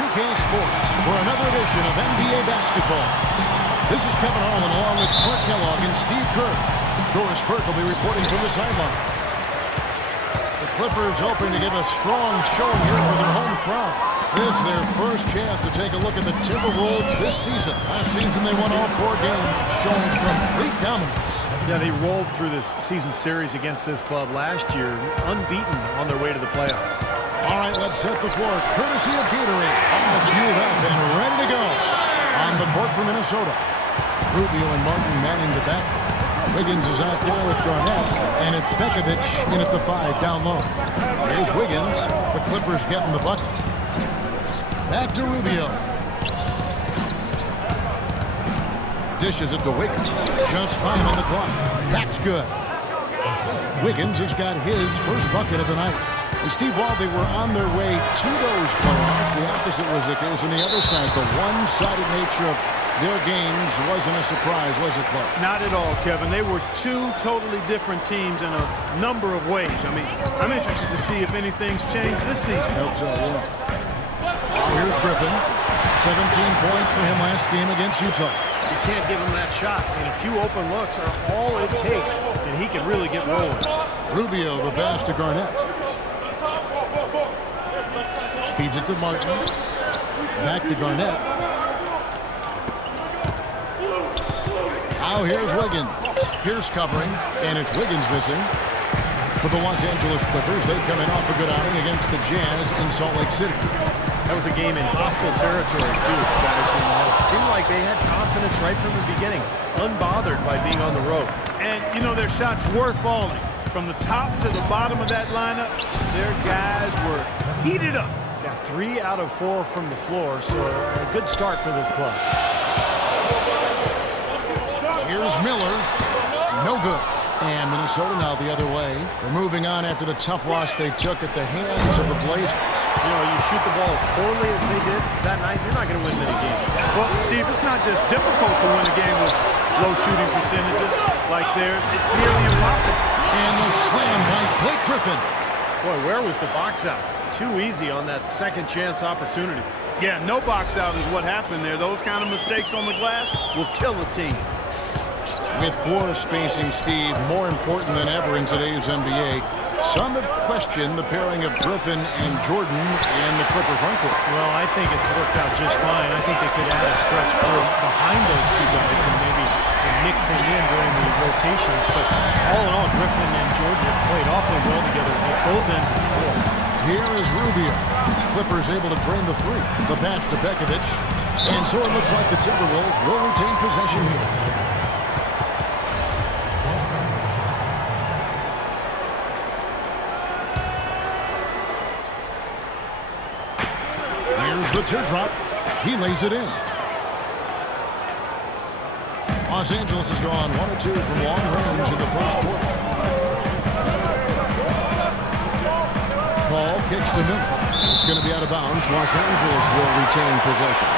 2K Sports for another edition of NBA basketball. This is Kevin Harlan along with Clark Kellogg and Steve Kerr. Doris Burke will be reporting from the sidelines. The Clippers hoping to give a strong showing here for their home crowd. This is their first chance to take a look at the Timberwolves this season. Last season they won all 4 games, showing complete dominance. Yeah, they rolled through this season series against this club last year, unbeaten on their way to the playoffs. All right, let's set the floor. Courtesy of Gatorade. All fueled up and ready to go. On the court for Minnesota. Rubio and Martin manning the back. Wiggins is out there with Garnett, and it's Bekovic in at the 5 down low. Here's Wiggins. The Clippers getting the bucket. Back to Rubio. Dishes it to Wiggins. Just fine on the clock. That's good. Wiggins has got his first bucket of the night. And Steve, while they were on their way to those playoffs, the opposite was the case on the other side. The one-sided nature of their games wasn't a surprise, was it, Clark? Not at all, Kevin. They were 2 totally different teams in a number of ways. I mean, I'm interested to see if anything's changed this season. I hope so, yeah. Here's Griffin. 17 points for him last game against Utah. You can't give him that shot. I mean, a few open looks are all it takes, and he can really get rolling. Rubio, the pass to Garnett. Feeds it to Martin. Back to Garnett. Now here's Wiggins. Pierce covering, and it's Wiggins missing. For the Los Angeles Clippers, they come in off a good outing against the Jazz in Salt Lake City. That was a game in hostile territory, too, guys. And it seemed like they had confidence right from the beginning, unbothered by being on the road. And, you know, their shots were falling. From the top to the bottom of that lineup, their guys were heated up. Yeah, 3 out of 4 from the floor, so a good start for this club. Here's Miller. No good. And Minnesota now the other way. They're moving on after the tough loss they took at the hands of the Blazers. You know, you shoot the ball as poorly as they did that night, you're not going to win many games. Well, Steve, it's not just difficult to win a game with low shooting percentages like theirs. It's nearly impossible. And the slam by Blake Griffin. Boy, where was the box out? Too easy on that second chance opportunity. Yeah, no box out is what happened there. Those kind of mistakes on the glass will kill a team. With floor spacing, Steve, more important than ever in today's NBA, some have questioned the pairing of Griffin and Jordan in the Clipper frontcourt. Well, I think it's worked out just fine. I think they could add a stretch four behind those 2 guys and maybe mixing in during the rotations. But all in all, Griffin and Jordan have played awfully well together at both ends of the floor. Here is Rubio. Clippers able to drain the 3. The pass to Bekovic. And so it looks like the Timberwolves will retain possession here. Here's the teardrop. He lays it in. Los Angeles has gone 1 or 2 from long range in the first quarter. Ball kicks to Miller. It's going to be out of bounds. Los Angeles will retain possession.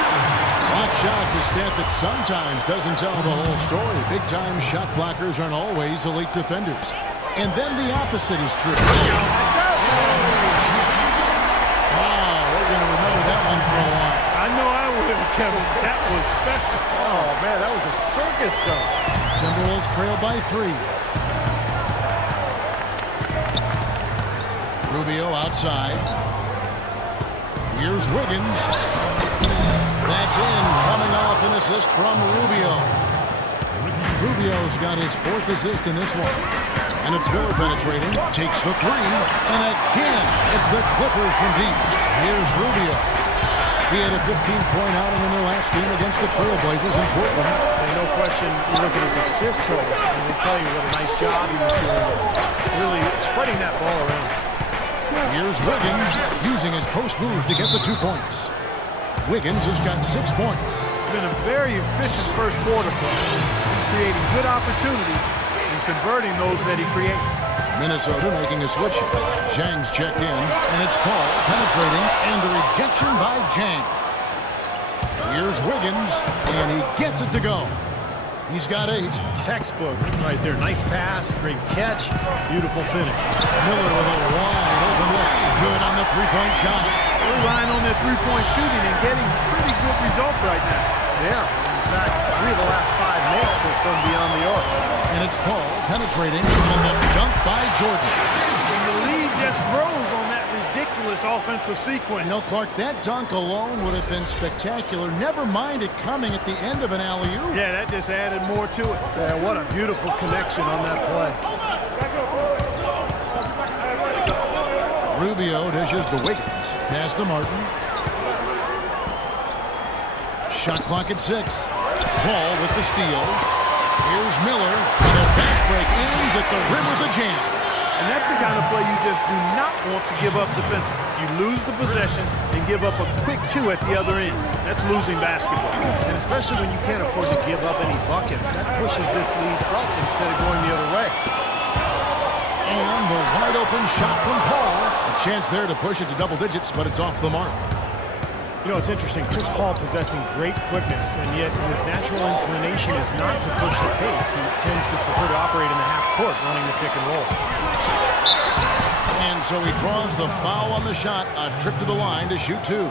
Block shots, a stat that sometimes doesn't tell the whole story. Big-time shot blockers aren't always elite defenders. And then the opposite is true. I know I will, Kevin. That was special. Oh, man, that was a circus dunk. Timberwolves trail by 3. Rubio outside. Here's Wiggins. That's in, coming off an assist from Rubio. Rubio's got his 4th assist in this one. And it's Miller penetrating, takes the 3, and again, it's the Clippers from deep. Here's Rubio. He had a 15-point outing in their last game against the Trailblazers in Portland. And no question, you look at his assist totals, and they tell you what a nice job he was doing really spreading that ball around. Here's Wiggins using his post move to get the 2 points. Wiggins has got 6 points. It's been a very efficient first quarter for him. He's creating good opportunity and converting those that he creates. Minnesota making a switch. Zhang's checked in, and it's Paul penetrating, and the rejection by Zhang. Here's Wiggins, and he gets it to go. He's got 8. Textbook right there. Nice pass, great catch, beautiful finish. Miller with a wide open look. Good on the three-point shot. They're relying on their three-point shooting and getting pretty good results right now. Yeah. In fact, 3 of the last 5 makes are from beyond the arc. And it's Paul penetrating, and the dunk by Jordan. And the lead just grows on that ridiculous offensive sequence. You know, Clark, that dunk alone would have been spectacular. Never mind it coming at the end of an alley-oop. Yeah, that just added more to it. Yeah, what a beautiful connection on that play. Rubio dishes to Wiggins. Pass to Martin. Shot clock at 6. Paul with the steal. Here's Miller. The fast break ends at the rim with a jam. And that's the kind of play you just do not want to give up defensively. You lose the possession and give up a quick 2 at the other end. That's losing basketball. And especially when you can't afford to give up any buckets, that pushes this lead up instead of going the other way. And the wide open shot from Paul. A chance there to push it to double digits, but it's off the mark. You know, it's interesting. Chris Paul possessing great quickness, and yet his natural inclination is not to push the pace. He tends to prefer to operate in the half court, running the pick and roll. And so he draws the foul on the shot. A trip to the line to shoot 2.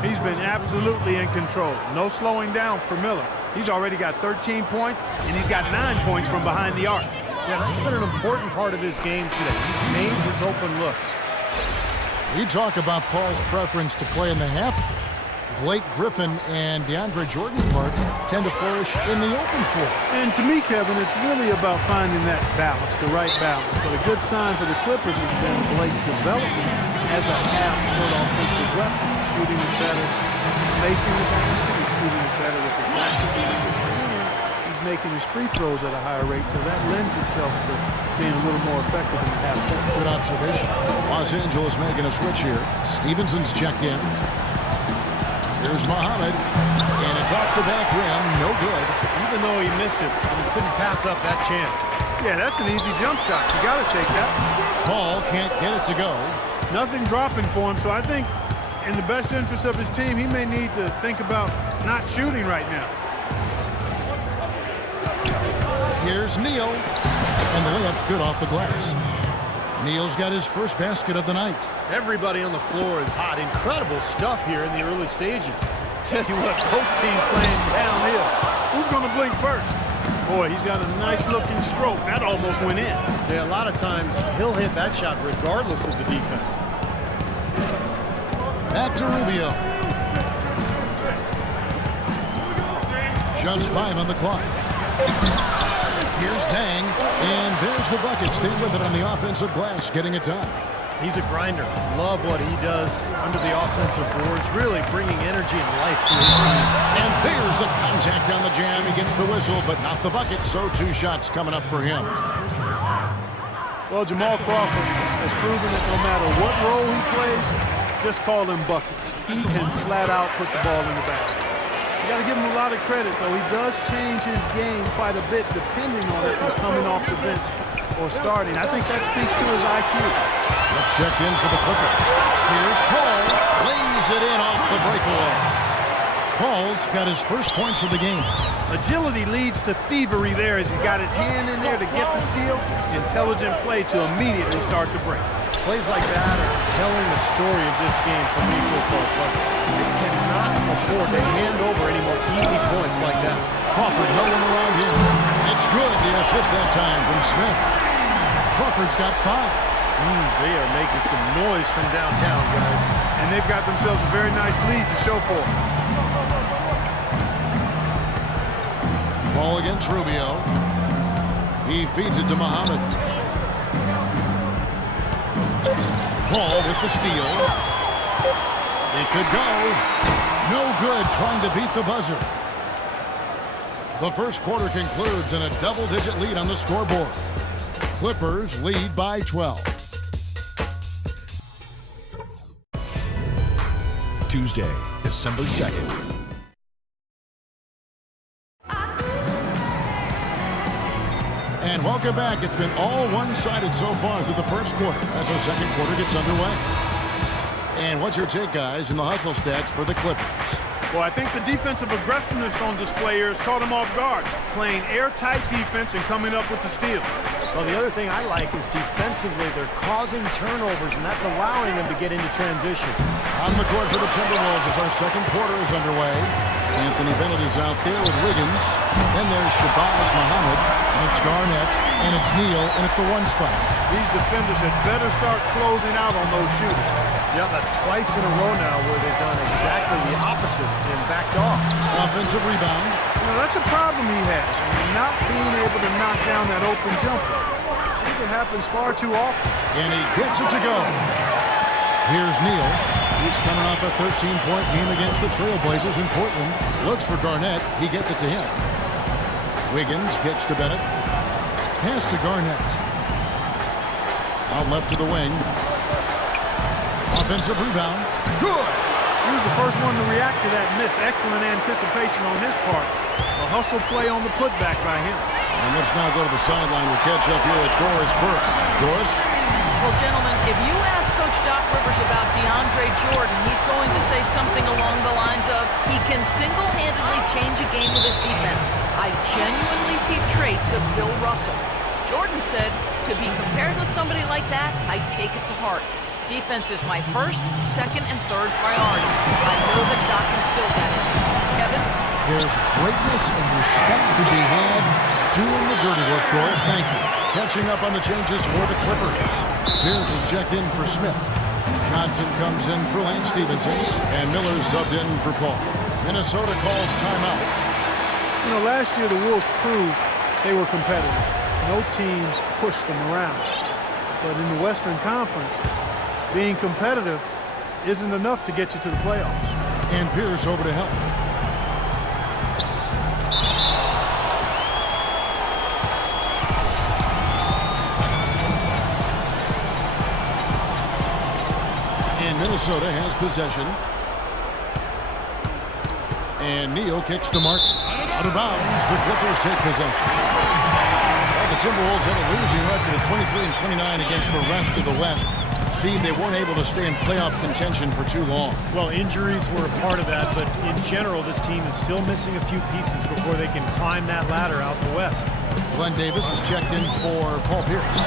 He's been absolutely in control. No slowing down for Miller. He's already got 13 points, and he's got 9 points from behind the arc. Yeah, that's been an important part of his game today. He's made his open looks. You talk about Paul's preference to play in the half. Blake Griffin and DeAndre Jordan Clark tend to flourish in the open floor. And to me, Kevin, it's really about finding that balance, the right balance. But a good sign for the Clippers has been Blake's development as a half-court offensive weapon. Shooting is better, facing the basket, he's shooting is better with the basket. He's making his free throws at a higher rate, so that lends itself to being a little more effective in the half-court. Good observation. Los Angeles making a switch here. Stevenson's checked in. Here's Muhammad, and it's off the back rim, no good. Even though he missed it, he couldn't pass up that chance. Yeah, that's an easy jump shot. You got to take that. Paul can't get it to go. Nothing dropping for him, so I think in the best interest of his team, he may need to think about not shooting right now. Here's Neal, and the layup's good off the glass. Neal's got his first basket of the night. Everybody on the floor is hot. Incredible stuff here in the early stages. Tell you what, both teams playing downhill. Who's going to blink first? Boy, he's got a nice-looking stroke. That almost went in. Yeah, a lot of times he'll hit that shot regardless of the defense. Back to Rubio. Just 5 on the clock. Here's Tang, and there's the bucket. Stay with it on the offensive glass, getting it done. He's a grinder. Love what he does under the offensive boards, really bringing energy and life to his team. And there's the contact on the jam. He gets the whistle, but not the bucket, so 2 shots coming up for him. Well, Jamal Crawford has proven that no matter what role he plays, just call him buckets. He can flat out put the ball in the basket. You got to give him a lot of credit, though. He does change his game quite a bit depending on if he's coming off the bench or starting. I think that speaks to his IQ. Smith checked in for the Clippers. Here's Paul. Lays it in off the breakaway. Paul's got his first points of the game. Agility leads to thievery there as he got his hand in there to get the steal. Intelligent play to immediately start the break. Plays like that are telling the story of this game for me so far, but they cannot afford to hand over any more easy points like that. Crawford, no one around him. It's good. The assist that time from Smith. Crawford's got 5. They are making some noise from downtown, guys. And they've got themselves a very nice lead to show for it. Ball against Rubio. He feeds it to Muhammad. Paul with the steal. It could go. No good, trying to beat the buzzer. The first quarter concludes in a double-digit lead on the scoreboard. Clippers lead by 12. Tuesday, December 2nd. And welcome back. It's been all one-sided so far through the first quarter as the second quarter gets underway. And what's your take, guys, in the hustle stats for the Clippers? Well, I think the defensive aggressiveness on display here has caught him off guard, playing airtight defense and coming up with the steal. Well, the other thing I like is defensively they're causing turnovers, and that's allowing them to get into transition. On the court for the Timberwolves as our second quarter is underway. Anthony Bennett is out there with Wiggins. Then there's Shabazz Muhammad, and it's Garnett, and it's Neal, and at the one spot. These defenders had better start closing out on those shooters. Yeah, that's twice in a row now where they've done exactly the opposite and backed off. Offensive rebound. You know, that's a problem he has. I mean, not being able to knock down that open jumper. I think it happens far too often. And he gets it to go. Here's Neal. He's coming off a 13-point game against the Trailblazers in Portland. Looks for Garnett. He gets it to him. Wiggins kicks to Bennett. Pass to Garnett. Out left to the wing. Offensive rebound. Good! He was the first one to react to that miss. Excellent anticipation on his part. A hustle play on the putback by him. And let's now go to the sideline. We'll catch up here at Doris Burke. Doris? Well, gentlemen, if you ask Coach Doc Rivers about DeAndre Jordan, he's going to say something along the lines of, he can single-handedly change a game with his defense. I genuinely see traits of Bill Russell. Jordan said, to be compared with somebody like that, I take it to heart. Defense is my first, second, and third priority. I know that Doc instilled that in me. Kevin? There's greatness and respect to be had doing the dirty work, Doris. Thank you. Catching up on the changes for the Clippers. Pierce is checked in for Smith. Johnson comes in for Lance Stevenson. And Miller subbed in for Paul. Minnesota calls timeout. You know, last year the Wolves proved they were competitive. No teams pushed them around. But in the Western Conference, being competitive isn't enough to get you to the playoffs. And Pierce over to help. And Minnesota has possession. And Neal kicks to Martin. Out of bounds, the Clippers take possession. Well, the Timberwolves had a losing record of 23-29 against the rest of the West. Steve, they weren't able to stay in playoff contention for too long. Well, injuries were a part of that, but in general, this team is still missing a few pieces before they can climb that ladder out the West. Glenn Davis is checked in for Paul Pierce.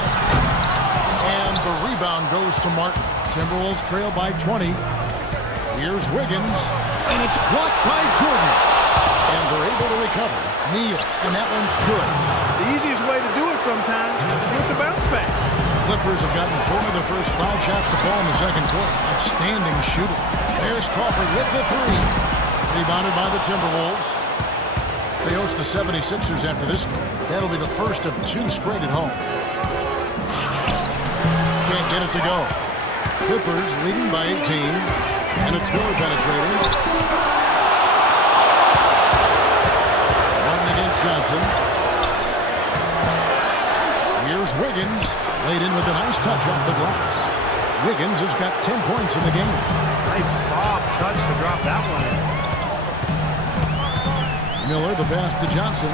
And the rebound goes to Martin. Timberwolves trail by 20. Here's Wiggins, and it's blocked by Jordan. And they're able to recover. Neal, and that one's good. The easiest way to do it sometimes is a bounce back. Clippers have gotten 4 of the first 5 shots to fall in the second quarter. Outstanding shooting. There's Crawford with the 3. Rebounded by the Timberwolves. They host the 76ers after this game. That'll be the first of 2 straight at home. Can't get it to go. Clippers leading by 18. And it's Miller penetrating. Martin against Johnson. Here's Wiggins. Laid in with a nice touch off the glass. Wiggins has got 10 points in the game. Nice soft touch to drop that one in. Miller, the pass to Johnson.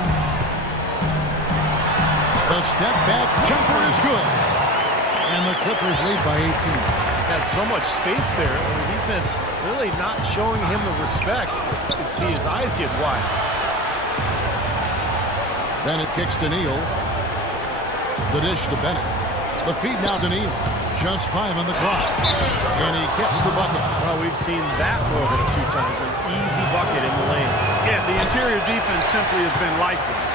The step back jumper is good. And the Clippers lead by 18. Had so much space there. The defense really not showing him the respect. You could see his eyes get wide. Bennett kicks to Neal. The dish to Bennett. The feed now to Neal. Just 5 on the clock. And he gets the bucket. Well, we've seen that move it a few times. An easy bucket in the lane. Yeah, the interior defense simply has been lifeless.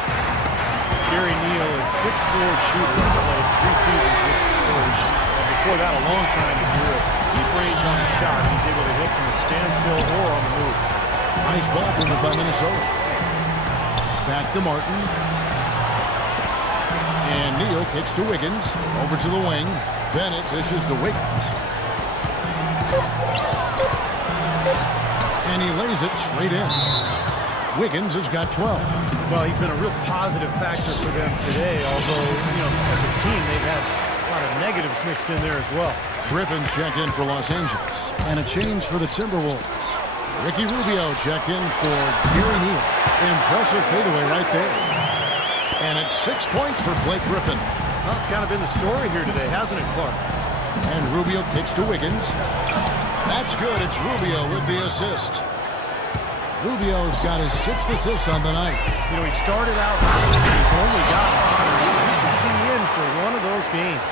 Gary Neal is 6'4" shooter. Played 3 seasons with the Spurs. And before that, a long time in Europe. Deep range on the shot. He's able to hit from a standstill or on the move. Nice ball movement by Minnesota. Back to Martin. And Neal kicks to Wiggins. Over to the wing. Bennett dishes to Wiggins. And he lays it straight in. Wiggins has got 12. Well, he's been a real positive factor for them today, although, you know, as a team, they've had a lot of negatives mixed in there as well. Griffin's checked in for Los Angeles. And a change for the Timberwolves. Ricky Rubio checked in for Gary Neal. Impressive fadeaway right there. And it's 6 points for Blake Griffin. Well, it's kind of been the story here today, hasn't it, Clark? And Rubio kicks to Wiggins. That's good. It's Rubio with the assist. Rubio's got his 6th assist on the night. You know, he started out hot, but he's only got 5. He could be in for one of those games.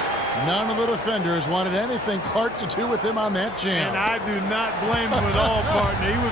None of the defenders wanted anything Clark to do with him on that jam. And I do not blame him at all, partner. He was